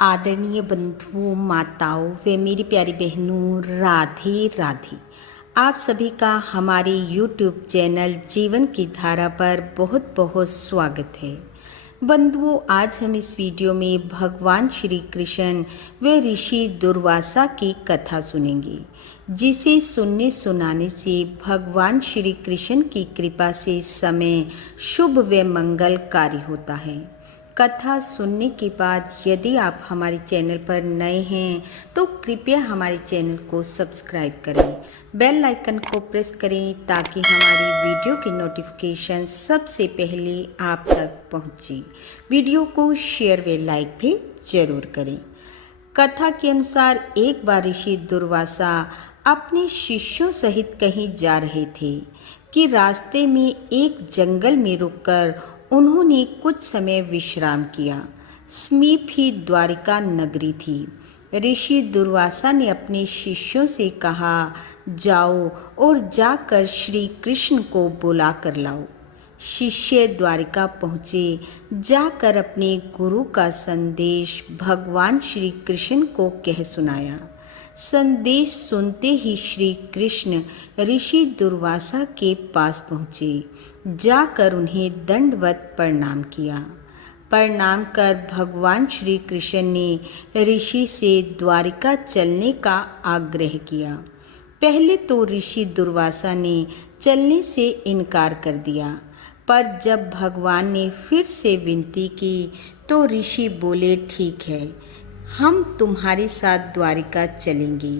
आदरणीय बंधुओं, माताओं व मेरी प्यारी बहनों, राधे राधे। आप सभी का हमारे YouTube चैनल जीवन की धारा पर बहुत बहुत स्वागत है। बंधुओं, आज हम इस वीडियो में भगवान श्री कृष्ण व ऋषि दुर्वासा की कथा सुनेंगे, जिसे सुनने सुनाने से भगवान श्री कृष्ण की कृपा से समय शुभ व मंगलकारी होता है। कथा सुनने के बाद यदि आप हमारे चैनल पर नए हैं तो कृपया हमारे चैनल को सब्सक्राइब करें, बेल आइकन को प्रेस करें ताकि हमारी वीडियो की नोटिफिकेशन सबसे पहले आप तक पहुंचे। वीडियो को शेयर व लाइक भी जरूर करें। कथा के अनुसार एक बार ऋषि दुर्वासा अपने शिष्यों सहित कहीं जा रहे थे कि रास्ते में एक जंगल में रुककर उन्होंने कुछ समय विश्राम किया। समीप ही द्वारिका नगरी थी। ऋषि दुर्वासा ने अपने शिष्यों से कहा, जाओ और जाकर श्री कृष्ण को बुला कर लाओ। शिष्य द्वारिका पहुँचे। जाकर अपने गुरु का संदेश भगवान श्री कृष्ण को कह सुनाया। संदेश सुनते ही श्री कृष्ण ऋषि दुर्वासा के पास पहुँचे। जाकर उन्हें दंडवत प्रणाम किया। प्रणाम कर भगवान श्री कृष्ण ने ऋषि से द्वारिका चलने का आग्रह किया। पहले तो ऋषि दुर्वासा ने चलने से इनकार कर दिया, पर जब भगवान ने फिर से विनती की तो ऋषि बोले, ठीक है, हम तुम्हारे साथ द्वारिका चलेंगे,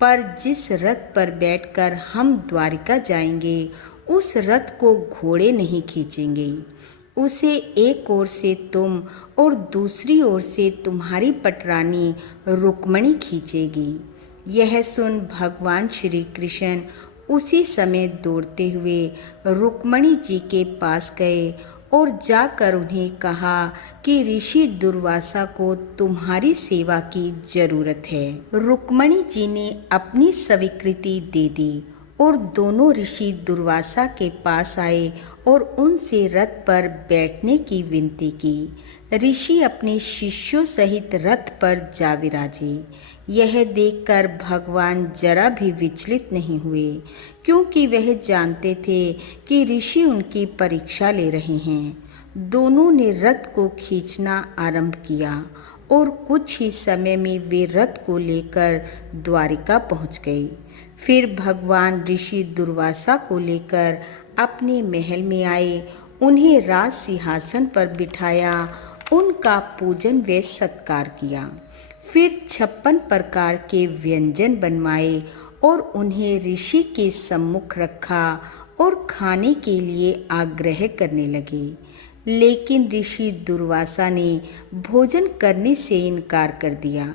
पर जिस रथ पर बैठकर हम द्वारिका जाएंगे उस रथ को घोड़े नहीं खींचेंगे। उसे एक ओर से तुम और दूसरी ओर से तुम्हारी पटरानी रुक्मणी खींचेगी। यह सुन भगवान श्री कृष्ण उसी समय दौड़ते हुए रुक्मणी जी के पास गए और जाकर उन्हें कहा कि ऋषि दुर्वासा को तुम्हारी सेवा की जरूरत है। रुक्मणी जी ने अपनी स्वीकृति दे दी और दोनों ऋषि दुर्वासा के पास आए और उनसे रथ पर बैठने की विनती की। ऋषि अपने शिष्यों सहित रथ पर जा विराजे। यह देखकर भगवान जरा भी विचलित नहीं हुए, क्योंकि वह जानते थे कि ऋषि उनकी परीक्षा ले रहे हैं। दोनों ने रथ को खींचना आरंभ किया और कुछ ही समय में वे रथ को लेकर द्वारिका पहुंच गए। फिर भगवान ऋषि दुर्वासा को लेकर अपने महल में आए, उन्हें राज सिंहासन पर बिठाया, उनका पूजन व सत्कार किया। फिर 56 प्रकार के व्यंजन बनवाए और उन्हें ऋषि के सम्मुख रखा और खाने के लिए आग्रह करने लगे। लेकिन ऋषि दुर्वासा ने भोजन करने से इनकार कर दिया।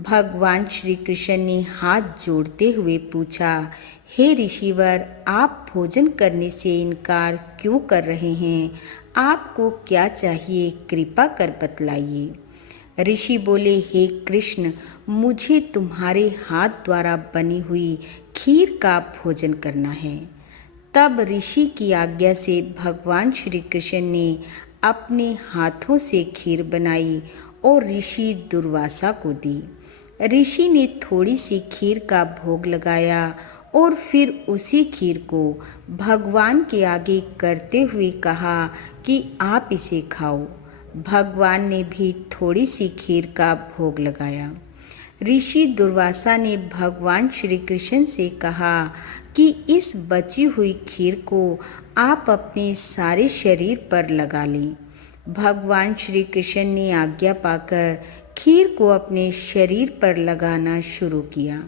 भगवान श्री कृष्ण ने हाथ जोड़ते हुए पूछा, हे ऋषिवर, आप भोजन करने से इनकार क्यों कर रहे हैं? आपको क्या चाहिए, कृपा कर बतलाइए। ऋषि बोले, हे कृष्ण, मुझे तुम्हारे हाथ द्वारा बनी हुई खीर का भोजन करना है। तब ऋषि की आज्ञा से भगवान श्री कृष्ण ने अपने हाथों से खीर बनाई और ऋषि दुर्वासा को दी। ऋषि ने थोड़ी सी खीर का भोग लगाया और फिर उसी खीर को भगवान के आगे करते हुए कहा कि आप इसे खाओ। भगवान ने भी थोड़ी सी खीर का भोग लगाया। ऋषि दुर्वासा ने भगवान श्री कृष्ण से कहा कि इस बची हुई खीर को आप अपने सारे शरीर पर लगा लें। भगवान श्री कृष्ण ने आज्ञा पाकर खीर को अपने शरीर पर लगाना शुरू किया।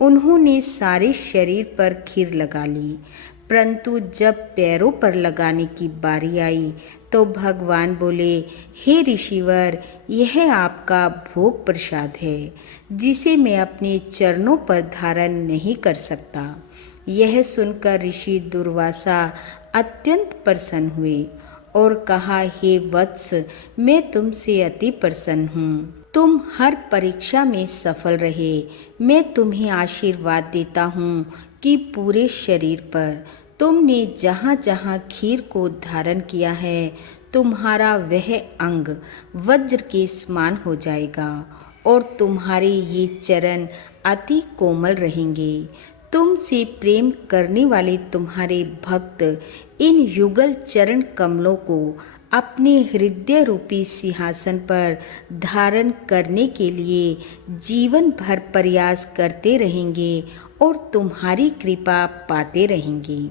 उन्होंने सारे शरीर पर खीर लगा ली, परंतु जब पैरों पर लगाने की बारी आई तो भगवान बोले, हे ऋषिवर, यह आपका भोग प्रसाद है, जिसे मैं अपने चरणों पर धारण नहीं कर सकता। यह सुनकर ऋषि दुर्वासा अत्यंत प्रसन्न हुए और कहा, हे वत्स, मैं तुमसे अति प्रसन्न हूँ। तुम हर परीक्षा में सफल रहे। मैं तुम्हें आशीर्वाद देता हूँ कि पूरे शरीर पर तुमने जहाँ जहाँ खीर को धारण किया है, तुम्हारा वह अंग वज्र के समान हो जाएगा और तुम्हारे ये चरण अति कोमल रहेंगे। तुमसे प्रेम करने वाले तुम्हारे भक्त इन युगल चरण कमलों को अपने हृदय रूपी सिंहासन पर धारण करने के लिए जीवन भर प्रयास करते रहेंगे और तुम्हारी कृपा पाते रहेंगे।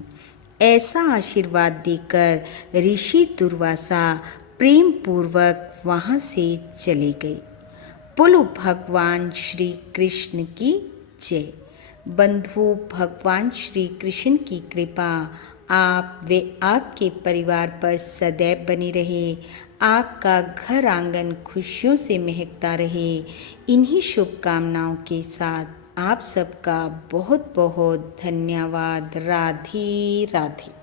ऐसा आशीर्वाद देकर ऋषि दुर्वासा प्रेम पूर्वक वहाँ से चले गए। बोलो भगवान श्री कृष्ण की जय। बंधु, भगवान श्री कृष्ण की कृपा आप व आपके परिवार पर सदैव बनी रहे। आपका घर आंगन खुशियों से महकता रहे। इन्हीं शुभकामनाओं के साथ आप सबका बहुत बहुत धन्यवाद। राधे राधे।